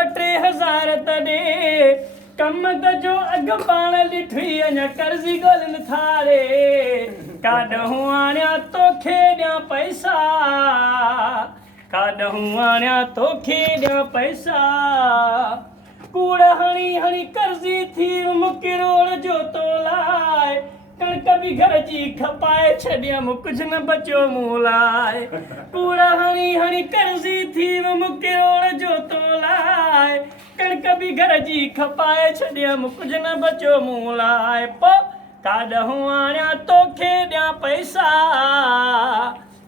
2-3000 तॾे कम जो अघु पाण ॾिठी अञा कर्ज़ी ॻोल्हनि थारे काॾहूं आणिया तोखे ॾियां पैसा काॾहूं आणिया तोखे ॾियां पैसा कूड़ हणी हणी कर्ज़ी थी मुकिरोड़ जो तो लाइ कणक बि घर जी खपाए छॾियमि कुझु न बचियो मूं लाइ कूड़ हणी हणी कर्ज़ी थी मुकिरोड़ जो तो लाइ कणक बि घर जी खपाए छॾियमि कुझु न बचियो मूं लाइ पोइ काॾहूं आणिया तोखे ॾियां पैसा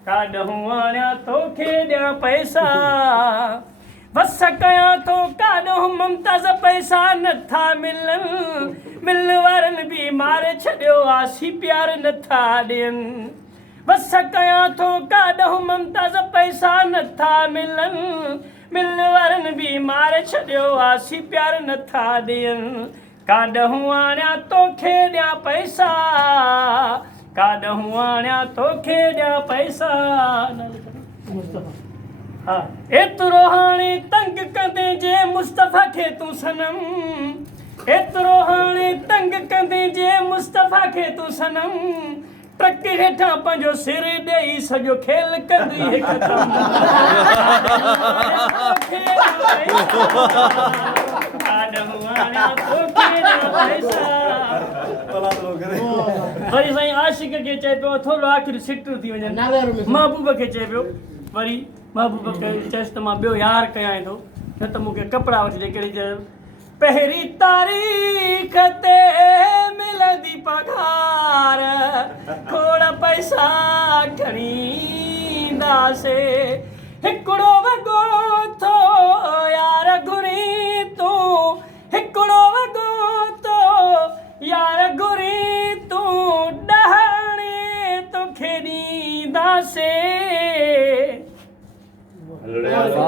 काॾहूं आणिया तोखे ॾियां पैसा बस कयां थो काॾहूं मुमताज़ पैसा नथा मिलनि मिल वारनि बि मारे छॾियो आसी प्यार नथा ॾियनि बस कयां थो काॾहूं मुमताज़ पैसा नथा मिलनि मिल वारनि बि मारे छॾियो आसी प्यार नथा ॾियनि काॾहूं आणिया तोखे ॾियां पैसा काॾहूं आणिया तोखे ॾियां पैसा हा एतिरो हाणे तंग कंदे जे मुस्तफ़ा खे तूं सनम एतिरो हाणे तंग कंदे जे मुस्तफ़ा खे तूं सनम ट्रक हेठां पंहिंजो सिर ॾेई सॼो खेल कंदी हिकदमि वरी साईं आशिक़ खे चए पियो थोरो आख़िर सिटूं थी वञनि महबूब खे चए पियो वरी महबूब खे चएसि त मां ॿियो यार कयां थो न त मूंखे कपिड़ा वठी ॾे कहिड़ी चए पहिरीं तारीख़ ते मिलंदी पघार खोड़ पैसा खणी ईंदासीं हिकिड़ो वॻो थो यार घुरी तूं हिकिड़ो वॻो थो यार घुरी तूं ॾहाणे तोखे ॾींदासीं